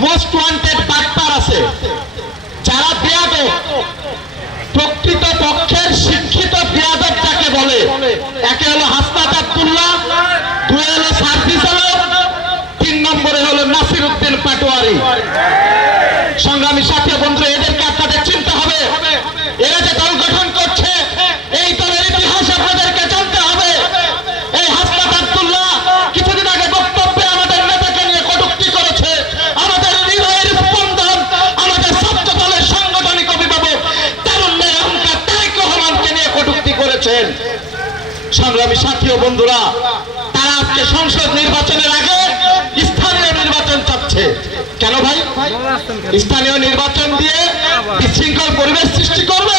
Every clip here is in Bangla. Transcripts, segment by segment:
মোস্ট ওয়ান্টেড বাটপার আছে। যারা বেয়াদব প্রকৃত পক্ষের শিক্ষিত বেয়াদব যাকে বলে। করেছেন। সংগ্রামী সাথী ও বন্ধুরা, তারা আজকে সংসদ নির্বাচনের আগে স্থানীয় নির্বাচন চাচ্ছে। কেন ভাই? স্থানীয় নির্বাচন দিয়ে বিশৃঙ্খল পরিবেশ সৃষ্টি করবে।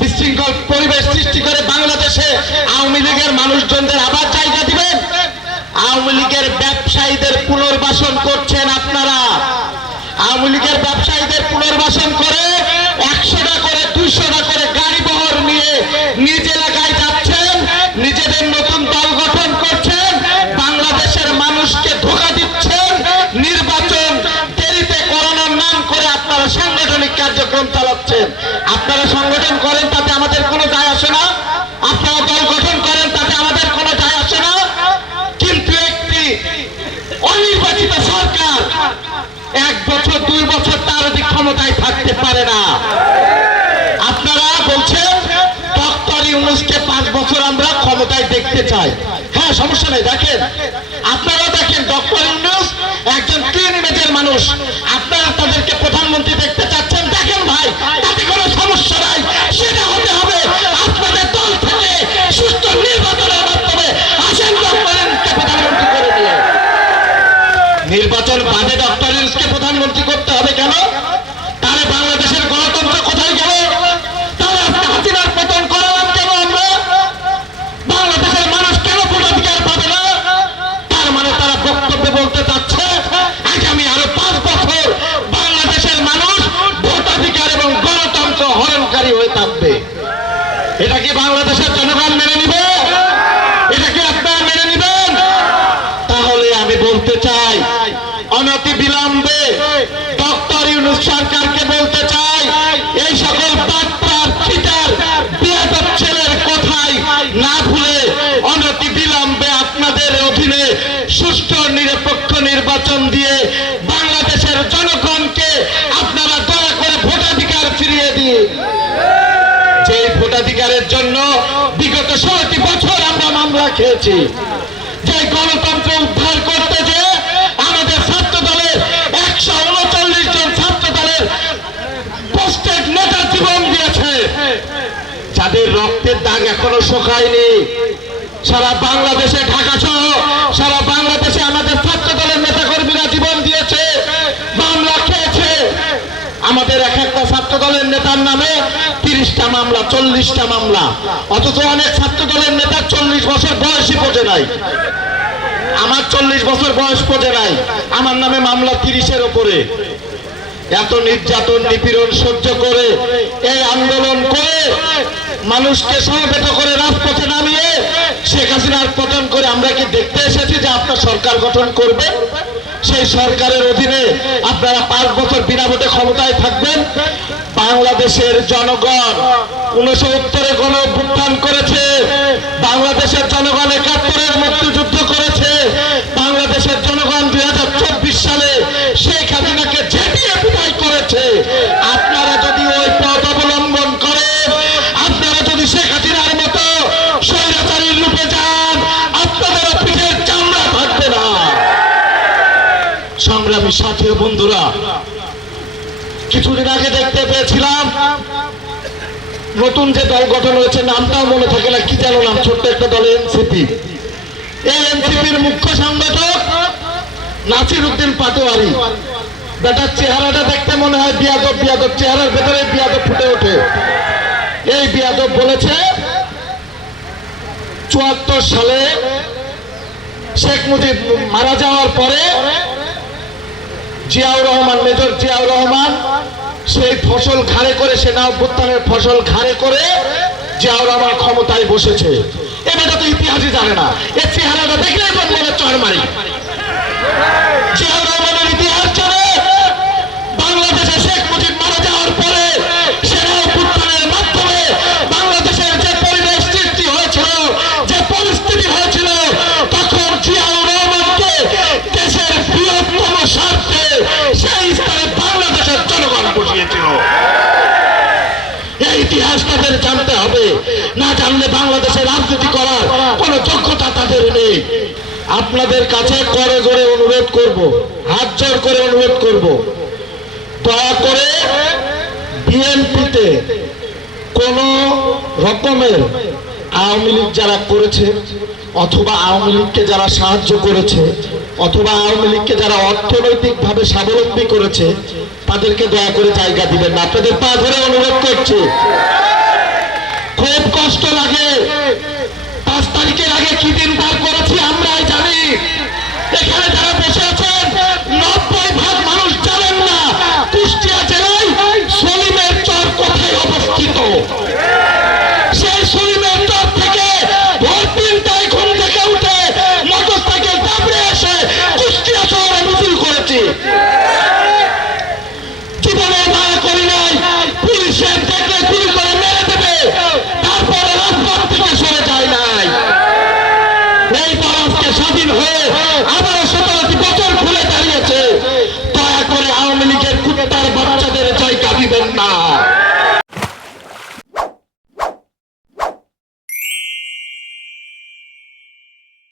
বিশৃঙ্খল পরিবেশ সৃষ্টি করে বাংলাদেশে আওয়ামী লীগের মানুষজনদের আবার জায়গা দিবেন। আওয়ামী লীগের ব্যবসায়ীদের পুনর্বাসন করছেন আপনারা। আওয়ামী লীগের ব্যবসায়ীদের পুনর্বাসন করে ক্ষমতায় থাকতে পারে না। আপনারা বলছেন, ডক্টর ইউনুসকে পাঁচ বছর আমরা ক্ষমতায় দেখতে চাই। হ্যাঁ সমস্যা নেই, দেখেন। আপনারা দেখেন, ডক্টর ইউনুস একজন ক্লিন ইমেজের মানুষ। আপনারা তাদেরকে প্রধানমন্ত্রী দেখতে চাচ্ছেন? দেখেন ভাই অনতি বিলম্বে ডক্টর ইউনুস সরকারকে বলতে চাই, এই সকল বাটপার চিটার বিয়াদব ছেলের কথাই না ভুলে অনতি বিলম্বে আপনাদের অধীনে সুষ্ঠু নিরপেক্ষ নির্বাচন দিয়ে বাংলাদেশের জনগণকে আপনারা দয়া করে ভোটাধিকার ফিরিয়ে দিয়ে যে ভোটাধিকারের জন্য বিগত ষোলোটি বছর আমরা মামলা খেয়েছি যে গণতন্ত্র যাদের রক্তের দাগ এখনও শোকায়নি, সারা বাংলাদেশে ঢাকা সহ সারা বাংলাদেশে আমাদের ছাত্র দলের নেতা কর্মীরা জীবন দিয়েছে, মামলা খেয়েছে। আমাদের এক একটা ছাত্র দলের নেতার নামে তিরিশটা মামলা, চল্লিশটা মামলা, অথচ অনেক ছাত্র দলের নেতার চল্লিশ বছর বয়সই পড়ে নাই। আমার চল্লিশ বছর বয়স পড়ে নাই, আমার নামে মামলা তিরিশের ওপরে। এত নির্যাতন, নিপীড়ন সহ্য করে, এই আন্দোলন করে মানুষকে সমবেত করে রাজপথে নামিয়ে শেখ হাসিনার পতন করে আমরা কি দেখতে এসেছি যে আপনার সরকার গঠন করবে? সেই সরকারের অধীনে আপনারা পাঁচ বছর বিনা ভোটে ক্ষমতায় থাকবেন। বাংলাদেশের জনগণ উনিশশো উত্তরে গণ অভ্যুত্থান করেছে। বাংলাদেশের জনগণ একাত্তরের মুক্তিযুদ্ধ সাথী বন্ধুরা, কিছুদিন আগে দেখতে পেয়েছিলাম, নতুন যে দল গঠন হয়েছে নামটাও মনে থাকে না, কি যেন নাম, ছোট্ট একটা দল, এনসিপি। এই এনসিপির মুখ্য সংগঠক নাসির উদ্দিন পাটোয়ারি। বেটার চেহারাটা দেখতে মনে হয় বিয়াদব বিয়াদব চেহারার ভেতরে বিয়াদব ফুটে ওঠে। এই বিয়াদব বলেছে, চুয়াত্তর সালে শেখ মুজিব মারা যাওয়ার পরে জিয়াউর রহমান, মেজর জিয়াউর রহমান, সেই ফসল ঘাড়ে করে সেনা অভ্যুত্থানের ফসল ঘাড়ে করে জিয়াউর রহমান ক্ষমতায় বসেছে। এটা তো ইতিহাসই জানে না। এর চেহারাটা দেখলে মনে চড় মারি জিয়াউর রহমানের ইতিহাস আপনাদের কাছে করে জোরে অনুরোধ করব, হাত জোর করে অনুরোধ করব। দয়া করে বিএনপিতে কোন রকমের আওয়ামী লীগ যারা করেছে, অথবা আওয়ামী লীগকে যারা সাহায্য করেছে, অথবা আওয়ামী লীগকে যারা অর্থনৈতিকভাবে স্বাবলম্বী করেছে, তাদেরকে দয়া করে জায়গা দিবেন না। আপনাদের পা ধরে অনুরোধ করছি।